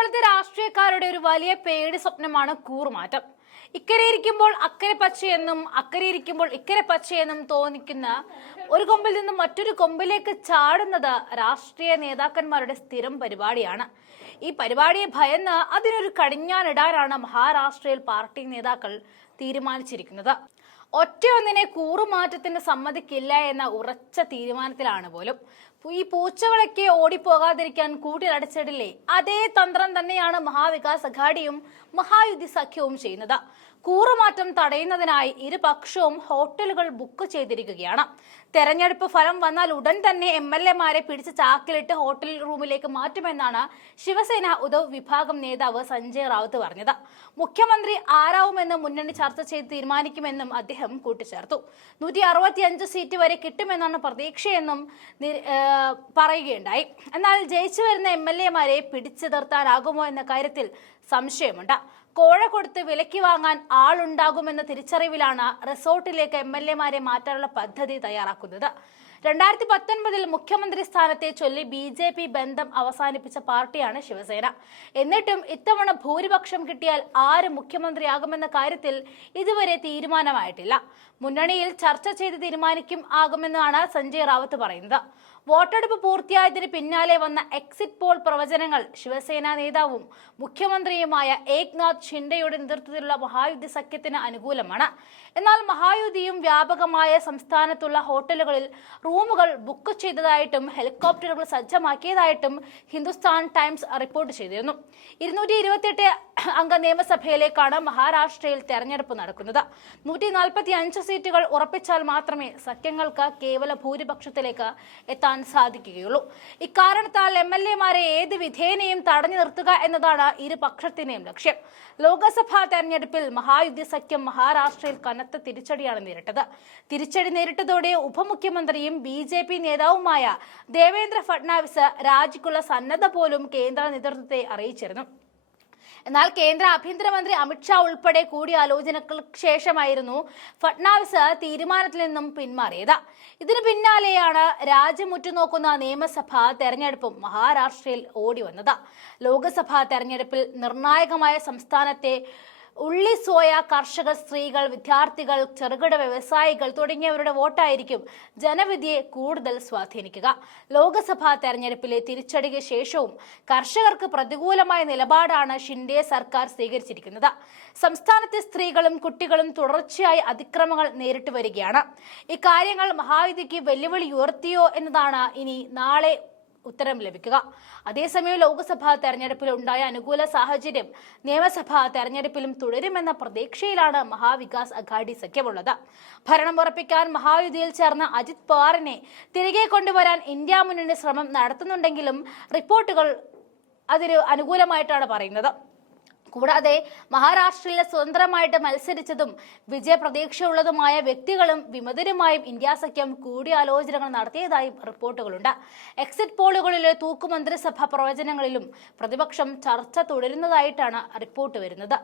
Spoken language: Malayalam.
ഇപ്പോഴത്തെ രാഷ്ട്രീയക്കാരുടെ ഒരു വലിയ പേടി സ്വപ്നമാണ് കൂറുമാറ്റം. ഇക്കരെ ഇരിക്കുമ്പോൾ അക്കരെ പച്ചയെന്നും അക്കരെ ഇരിക്കുമ്പോൾ ഇക്കരെ പച്ചയെന്നും തോന്നിക്കുന്ന ഒരു കൊമ്പിൽ നിന്നും മറ്റൊരു കൊമ്പിലേക്ക് ചാടുന്നത് രാഷ്ട്രീയ നേതാക്കന്മാരുടെ സ്ഥിരം പരിപാടിയാണ്. ഈ പരിപാടിയെ ഭയന്ന് അതിനൊരു കടിഞ്ഞാണിടാനാണ് മഹാരാഷ്ട്രയിൽ പാർട്ടി നേതാക്കൾ തീരുമാനിച്ചിരിക്കുന്നത്. ഒറ്റയൊന്നിനെ കൂറുമാറ്റത്തിന് സമ്മതിക്കില്ല എന്ന ഉറച്ച തീരുമാനത്തിലാണ് പോലും. ഈ പൂച്ചകളൊക്കെ ഓടിപ്പോകാതിരിക്കാൻ കൂട്ടിലടച്ചിടില്ലേ, അതേ തന്ത്രം തന്നെയാണ് മഹാവികാസ് അഘാഡിയും മഹായുതി സഖ്യവും ചെയ്യുന്നത്. കൂറുമാറ്റം തടയുന്നതിനായി ഇരുപക്ഷവും ഹോട്ടലുകൾ ബുക്ക് ചെയ്തിരിക്കുകയാണ്. തെരഞ്ഞെടുപ്പ് ഫലം വന്നാൽ ഉടൻ തന്നെ MLA-മാരെ പിടിച്ച് ചാക്കിലിട്ട് ഹോട്ടൽ റൂമിലേക്ക് മാറ്റുമെന്നാണ് ശിവസേന ഉദ്ധവ് വിഭാഗം നേതാവ് സഞ്ജയ് റാവത്ത് പറഞ്ഞത്. മുഖ്യമന്ത്രി ആരാവുമെന്ന് മുന്നണി ചർച്ച ചെയ്ത് തീരുമാനിക്കുമെന്നും അദ്ദേഹം കൂട്ടിച്ചേർത്തു. 165 സീറ്റ് വരെ കിട്ടുമെന്നാണ് പ്രതീക്ഷയെന്നും പറയുകയുണ്ടായി. എന്നാൽ ജയിച്ചു വരുന്ന MLA-മാരെ പിടിച്ചു നിർത്താനാകുമോ എന്ന കാര്യത്തിൽ സംശയമുണ്ട്. കോഴ കൊടുത്ത് വിലയ്ക്ക് വാങ്ങാൻ ആളുണ്ടാകുമെന്ന തിരിച്ചറിവിലാണ് റിസോർട്ടിലേക്ക് MLA-മാരെ മാറ്റാനുള്ള പദ്ധതി തയ്യാറാക്കുന്നത്. 2019 മുഖ്യമന്ത്രി സ്ഥാനത്തെ ചൊല്ലി BJP ബന്ധം അവസാനിപ്പിച്ച പാർട്ടിയാണ് ശിവസേന. എന്നിട്ടും ഇത്തവണ ഭൂരിപക്ഷം കിട്ടിയാൽ ആര് മുഖ്യമന്ത്രിയാകുമെന്ന കാര്യത്തിൽ ഇതുവരെ തീരുമാനമായിട്ടില്ല. മുന്നണിയിൽ ചർച്ച ചെയ്ത് തീരുമാനിക്കും ആകുമെന്നാണ് സഞ്ജയ് റാവത്ത് പറയുന്നത്. വോട്ടെടുപ്പ് പൂർത്തിയായതിന് പിന്നാലെ വന്ന എക്സിറ്റ് പോൾ പ്രവചനങ്ങൾ ശിവസേന നേതാവും മുഖ്യമന്ത്രിയുമായ ഏക്നാഥ് ഷിൻഡെയുടെ നേതൃത്വത്തിലുള്ള മഹായുതി സഖ്യത്തിന് അനുകൂലമാണ്. എന്നാൽ മഹായുതിയും വ്യാപകമായ സംസ്ഥാനത്തുള്ള ഹോട്ടലുകളിൽ റൂമുകൾ ബുക്ക് ചെയ്തതായിട്ടും ഹെലികോപ്റ്ററുകൾ സജ്ജമാക്കിയതായിട്ടും ഹിന്ദുസ്ഥാൻ ടൈംസ് റിപ്പോർട്ട് ചെയ്തിരുന്നു. 228 അംഗ നിയമസഭയിലേക്കാണ് മഹാരാഷ്ട്രയിൽ തെരഞ്ഞെടുപ്പ് നടക്കുന്നത്. 145 സീറ്റുകൾ ഉറപ്പിച്ചാൽ മാത്രമേ സഖ്യങ്ങൾക്ക് കേവല ഭൂരിപക്ഷത്തിലേക്ക് എത്താൻ സാധിക്കുകയുള്ളൂ. ഇക്കാരണത്താൽ MLA-മാരെ ഏത് വിധേനയും തടഞ്ഞു നിർത്തുക എന്നതാണ് ഇരുപക്ഷത്തിന്റെയും ലക്ഷ്യം. ലോക്സഭാ തെരഞ്ഞെടുപ്പിൽ മഹായുതി സഖ്യം മഹാരാഷ്ട്രയിൽ കനത്ത തിരിച്ചടിയാണ് നേരിട്ടത്. തിരിച്ചടി നേരിട്ടതോടെ ഉപമുഖ്യമന്ത്രിയും BJP നേതാവുമായ ദേവേന്ദ്ര ഫഡ്നാവിസ് രാജിക്കുള്ള സന്നദ്ധ പോലും കേന്ദ്ര നേതൃത്വത്തെ അറിയിച്ചിരുന്നു. എന്നാൽ കേന്ദ്ര ആഭ്യന്തരമന്ത്രി അമിത്ഷാ ഉൾപ്പെടെ കൂടിയാലോചനകൾക്ക് ശേഷമായിരുന്നു ഫഡ്നാവിസ് തീരുമാനത്തിൽ നിന്നും പിന്മാറിയത്. ഇതിനു പിന്നാലെയാണ് രാജ്യം ഉറ്റുനോക്കുന്ന നിയമസഭാ തെരഞ്ഞെടുപ്പും മഹാരാഷ്ട്രയിൽ ഓടിവന്നത്. ലോക്സഭാ തെരഞ്ഞെടുപ്പിൽ നിർണായകമായ സംസ്ഥാനത്തെ ഉള്ളി സോയ കർഷകർ, സ്ത്രീകൾ, വിദ്യാർത്ഥികൾ, ചെറുകിട വ്യവസായികൾ തുടങ്ങിയവരുടെ വോട്ടായിരിക്കും ജനവിധിയെ കൂടുതൽ സ്വാധീനിക്കുക. ലോക്സഭാ തെരഞ്ഞെടുപ്പിലെ തിരിച്ചടിക്ക് ശേഷവും കർഷകർക്ക് പ്രതികൂലമായ നിലപാടാണ് ഷിൻഡെ സർക്കാർ സ്വീകരിച്ചിരിക്കുന്നത്. സംസ്ഥാനത്തെ സ്ത്രീകളും കുട്ടികളും തുടർച്ചയായി അതിക്രമങ്ങൾ നേരിട്ട് വരികയാണ്. ഇക്കാര്യങ്ങൾ മഹായുതിക്ക് വെല്ലുവിളി ഉയർത്തിയോ എന്നതാണ് ഇനി നാളെ ഉത്തരം ലഭിക്കുക. അതേസമയം ലോക്സഭാ തെരഞ്ഞെടുപ്പിൽ ഉണ്ടായ അനുകൂല സാഹചര്യം നിയമസഭാ തെരഞ്ഞെടുപ്പിലും തുടരുമെന്ന പ്രതീക്ഷയിലാണ് മഹാവികാസ് അഘാഡി സഖ്യമുള്ളത്. ഭരണം ഉറപ്പിക്കാൻ മഹായുതിയിൽ ചേർന്ന അജിത് പവാറിനെ തിരികെ കൊണ്ടുവരാൻ ഇന്ത്യ മുന്നണി ശ്രമം നടത്തുന്നുണ്ടെങ്കിലും റിപ്പോർട്ടുകൾ അതിന് അനുകൂലമായിട്ടാണ് പറയുന്നത്. കൂടാതെ മഹാരാഷ്ട്രയിൽ സ്വതന്ത്രമായിട്ട് മത്സരിച്ചതും വിജയപ്രതീക്ഷയുള്ളതുമായ വ്യക്തികളും വിമതരുമായും ഇന്ത്യ സഖ്യം കൂടിയാലോചനകൾ നടത്തിയതായും റിപ്പോർട്ടുകളുണ്ട്. എക്സിറ്റ് പോളുകളിലെ തൂക്കുമന്ത്രിസഭ പ്രവചനങ്ങളിലും പ്രതിപക്ഷം ചർച്ച തുടരുന്നതായിട്ടാണ് റിപ്പോർട്ട് വരുന്നത്.